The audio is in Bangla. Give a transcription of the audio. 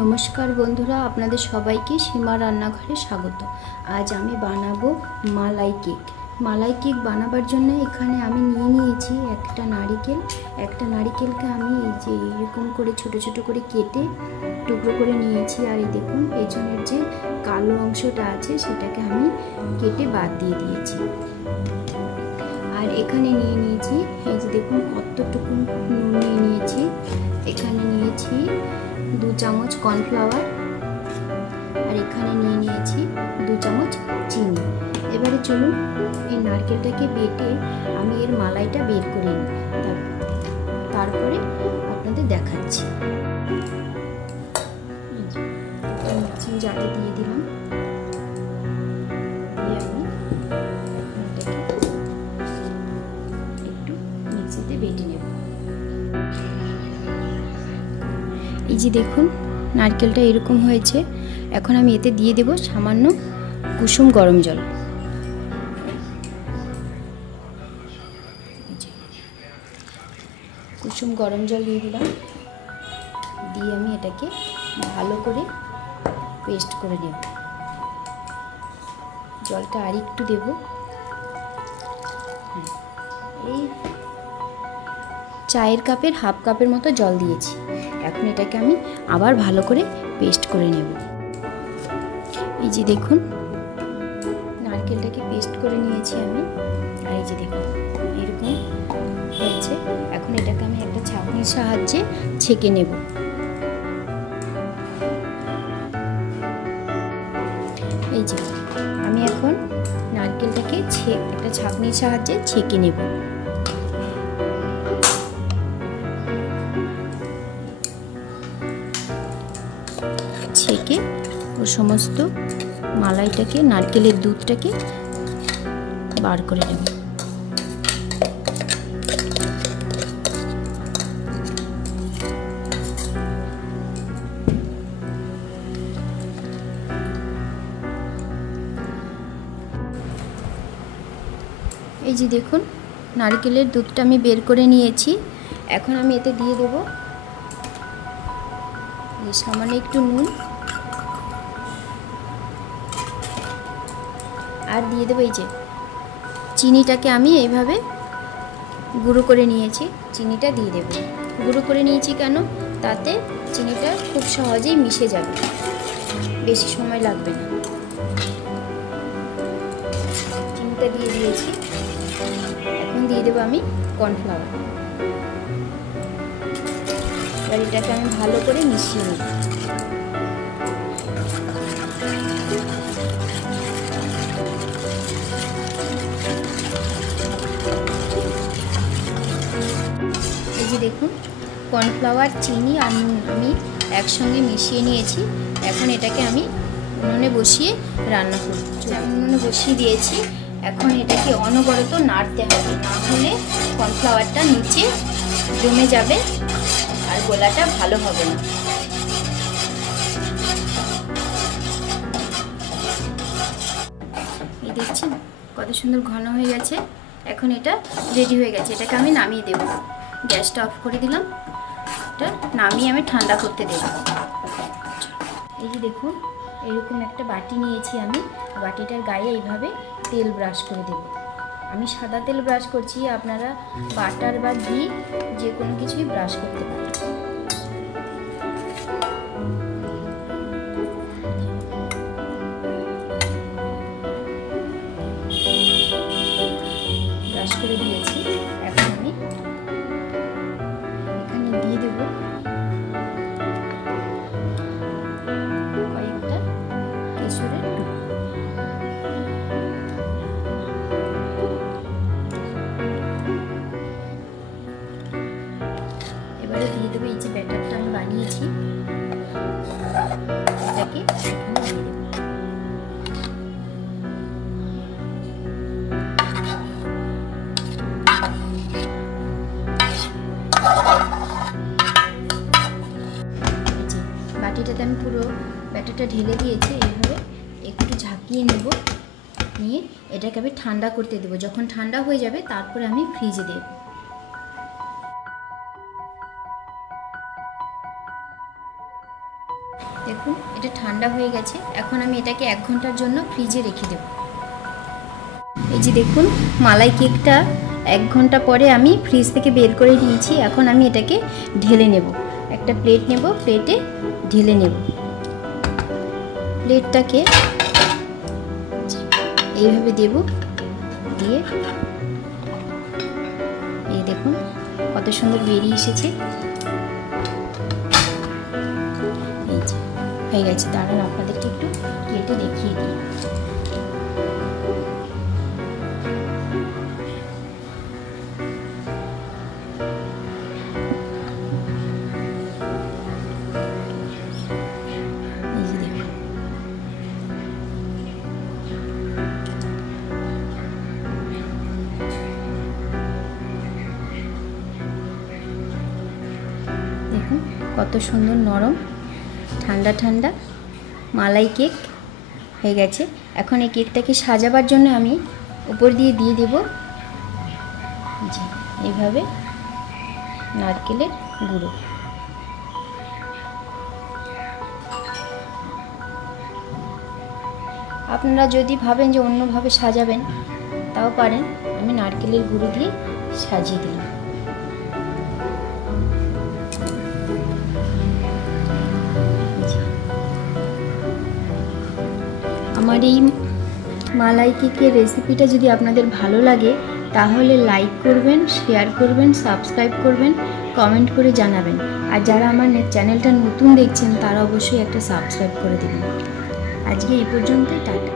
নমস্কার বন্ধুরা, আপনাদের সবাইকে সীমা রান্নাঘরে স্বাগত। আজ আমি বানাবো মালাই কেক। মালাই কেক বানাবার জন্য এখানে আমি নিয়েছি একটা নারকেল। একটা নারকেলকে আমি এই যে এরকম করে ছোট ছোট করে কেটে টুকরো করে নিয়েছি। আর এই দেখুন পেছনের যে কালো অংশটা আছে সেটাকে আমি কেটে বাদ দিয়ে দিয়েছি। আর এখানে নিয়েছি এই যে দেখুন কতটুকু নুন নিয়েছি। এখানে নিয়েছি 2 চামচ কর্নফ্লাওয়ার, আর এখানে নিয়েছি 2 চামচ চিনি। এবারে চলুন এই নারকেলটাকে বেটে আমি এর মালাইটা বের করে নিই, তারপরে আপনাদের দেখাচ্ছি। মিক্সিং জারে দিয়ে দিলাম, দিয়ে আমি একটু মিক্সিতে বেটে নেব। এই যে দেখুন নারকেলটা এরকম হয়েছে। এখন আমি এতে দিয়ে দেব সামান্য কুসুম গরম জল। কুসুম গরম জল দিয়ে দিলাম, দিয়ে আমি এটাকে ভালো করে পেস্ট করে নেব। জলটা আর একটু দেব। এই চায়ের কাপের হাফ কাপের মতো জল দিয়েছি। এখন এটাকে আমি আবার ভালো করে পেস্ট করে নেব। এই যে দেখুন নারকেলটাকে পেস্ট করে নিয়েছি আমি। আর এই যে দেখুন এরকম হয়েছে। এখন এটাকে আমি একটা ছাঁকনির সাহায্যে ছেঁকে নেব। এই যে আমি এখন নারকেলটাকে একটা ছাঁকনির সাহায্যে ছেঁকে নেব। ছেঁকে ও সমস্ত মালাইটাকে, নারকেলের দুধটাকে বার করে নেব। এই যে দেখুন নারকেলের দুধটা আমি বের করে নিয়েছি। এখন আমি এতে দিয়ে দেব সামান্য একটু নুন, আর দিয়ে দেবো এই যে চিনিটাকে আমি এইভাবে গুঁড়ো করে নিয়েছি। চিনিটা দিয়ে দেব। গুঁড়ো করে নিয়েছি কেন, তাতে চিনিটা খুব সহজেই মিশে যাবে, বেশি সময় লাগবে না। চিনিটা দিয়ে দিয়েছি। এখন দিয়ে দেবো আমি কর্নফ্লাওয়ার। এবার এটাকে আমি ভালো করে মিশিয়ে নেব। এই যে দেখুন কর্নফ্লাওয়ার, চিনি আর নুন আমি একসঙ্গে মিশিয়ে নিয়েছি। এখন এটাকে আমি উনুনে বসিয়ে রান্না করব। আমি উনুনে বসিয়ে দিয়েছি। এখন এটাকে অনবরত নাড়তে হবে, না হলে কর্নফ্লাওয়ারটা নিচে জমে যাবে আর গোলাটা ভালো হবে না। এই দেখছেন কত সুন্দর ঘন হয়ে গেছে। এখন এটা রেডি হয়ে গেছে। এটাকে আমি নামিয়ে দেব। গ্যাসটা অফ করে দিলাম। এটা নামিয়ে আমি ঠান্ডা করতে দেব। এই যে দেখুন এরকম একটা বাটি নিয়েছি আমি। বাটিটার গায়ে এইভাবে তেল ব্রাশ করে দেব। আমি সাদা তেল ব্রাশ করছি, আপনারা বাটার বা ঘি যে কোনো কিছুই ব্রাশ করতে পারেন। ব্রাশ করে দিয়েছি। এখন আমি এখানে দিয়ে দেব কয়েকটা কেশরের টুকরো। এবারে দিয়ে দেবো এই যে ব্যাটারটা আমি বানিয়েছি, এটাকে এখানে দিয়ে দেবো। বাটিটাতে আমি পুরো ব্যাটারটা ঢেলে দিয়েছি। এইভাবে একটু ঝাঁকিয়ে নেব, নিয়ে এটাকে আমি ঠান্ডা করতে দেবো। যখন ঠান্ডা হয়ে যাবে তারপরে আমি ফ্রিজে দেব। দেখুন এটা ঠান্ডা হয়ে গেছে। এখন আমি এটাকে 1 ঘন্টার জন্য ফ্রিজে রেখে দেব। এই যে দেখুন মালাই কেকটা 1 ঘন্টা পরে আমি ফ্রিজ থেকে বের করে নিয়েছি। এখন আমি এটাকে ঢেলে নেব। একটা প্লেট নেব, প্লেটে ঢেলে নেব। প্লেটটাকে এইভাবে দেব, দিয়ে এই দেখুন কত সুন্দর বেরিয়ে এসেছে। এই যে হয়ে গেছে। দাঁড়ান আপনাদেরকে একটু কেটে দেখিয়ে দিই। এই যে দেখুন দেখুন কত সুন্দর নরম ঠান্ডা ঠান্ডা মালাই কেক হয়ে গেছে। এখন এই কেকটাকে সাজাবার জন্য আমি উপর দিয়ে দেব জি এইভাবে নারকেলের গুঁড়ো। আপনারা যদি ভাবেন যে অন্যভাবে সাজাবেন তাও পারেন। আমি নারকেলের গুঁড়ো দিয়ে সাজিয়ে দিলাম। আমার এই মালাই কেকের রেসিপিটা যদি আপনাদের ভালো লাগে তাহলে লাইক করবেন, শেয়ার করবেন, সাবস্ক্রাইব করবেন, কমেন্ট করে জানাবেন। আর যারা আমার চ্যানেলটা নতুন দেখছেন তারা অবশ্যই একটা সাবস্ক্রাইব করে দেবেন। আজকে এই পর্যন্তই, টাটা।